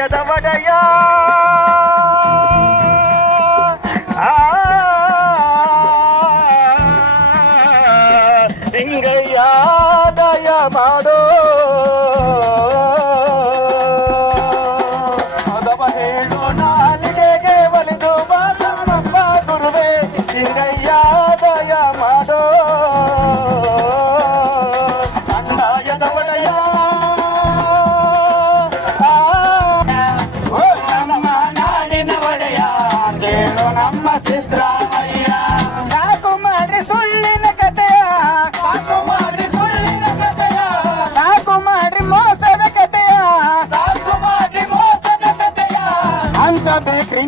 ಸಮುದಾಯದ ಹಂಚಬೇಕ್ರಿ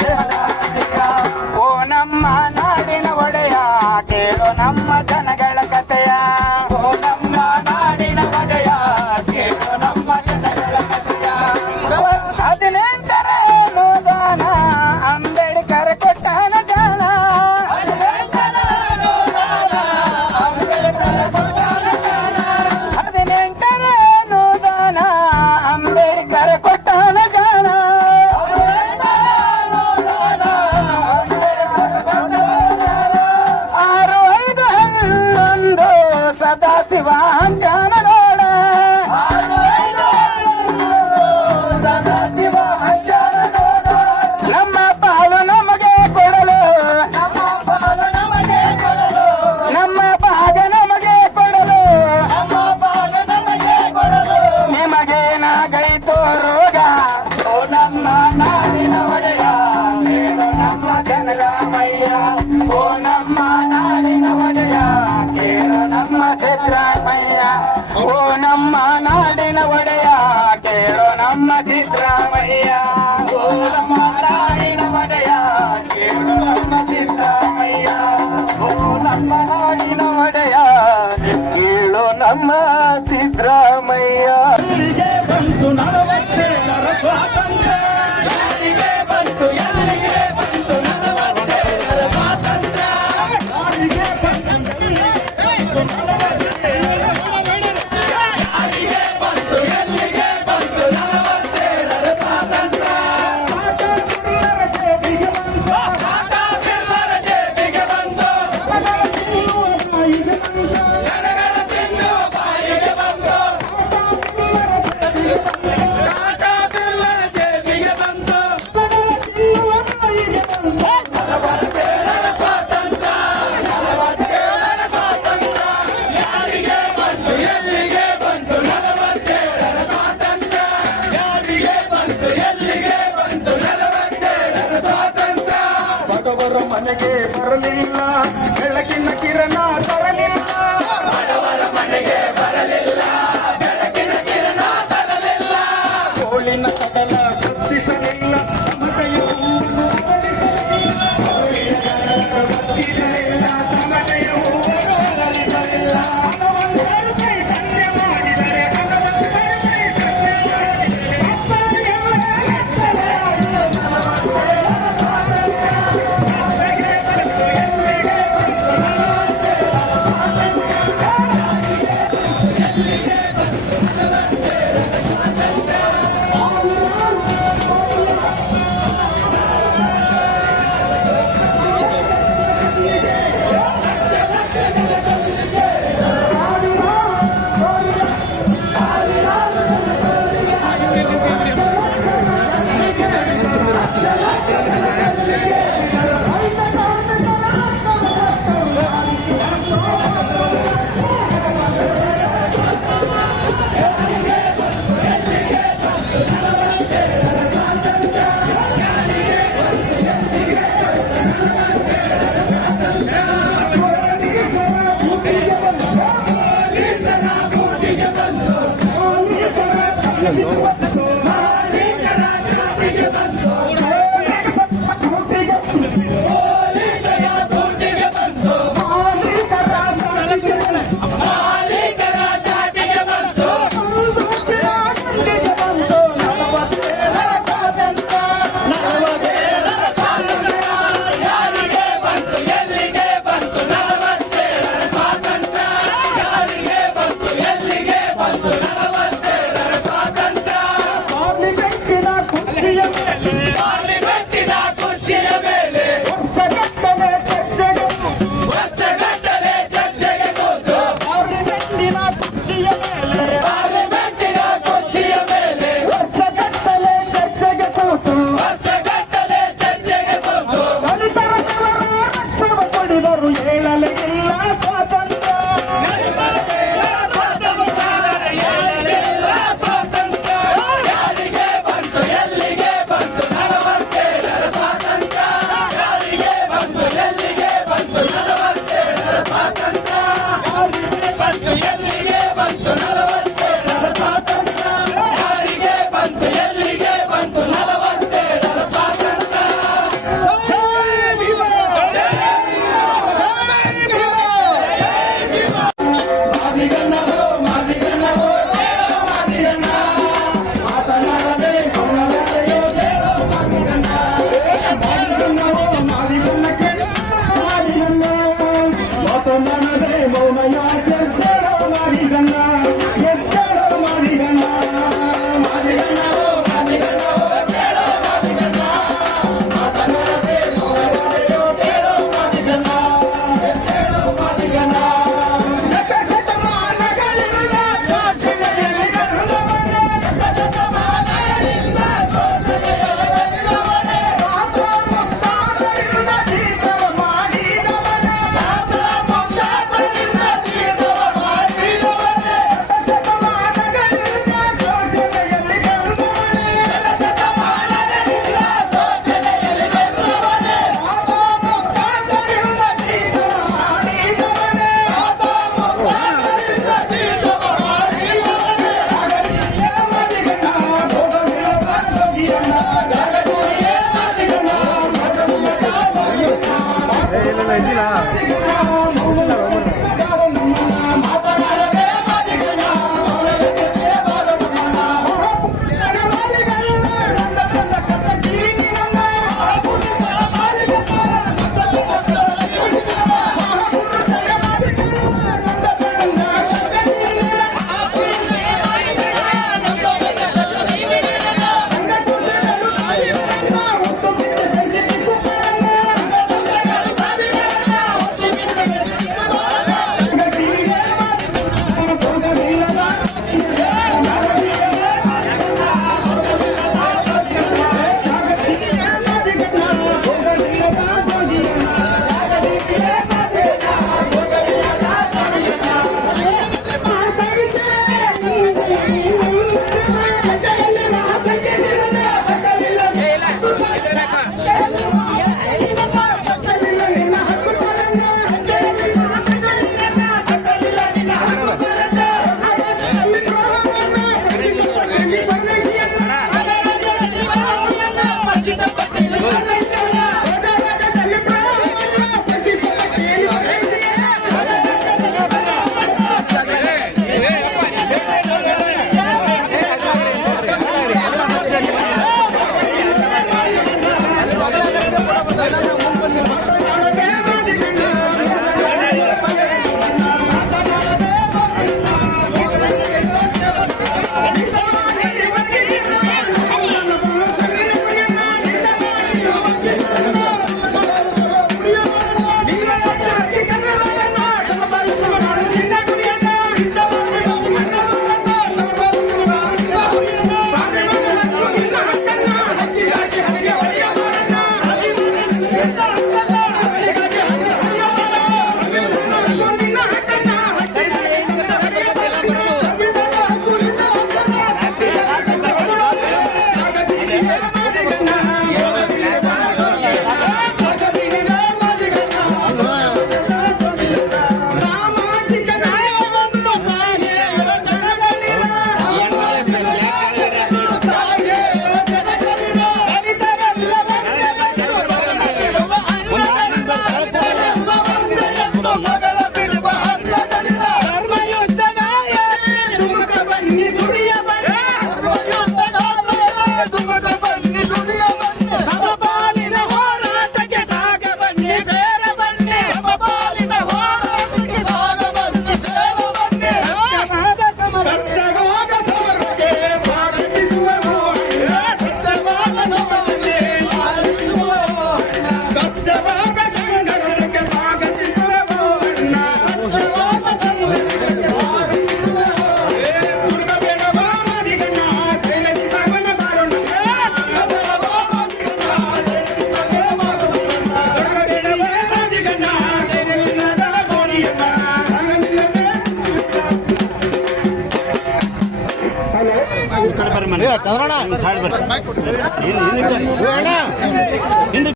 yeah. i Amma Sita. Não, não. ಹಿಂದೆ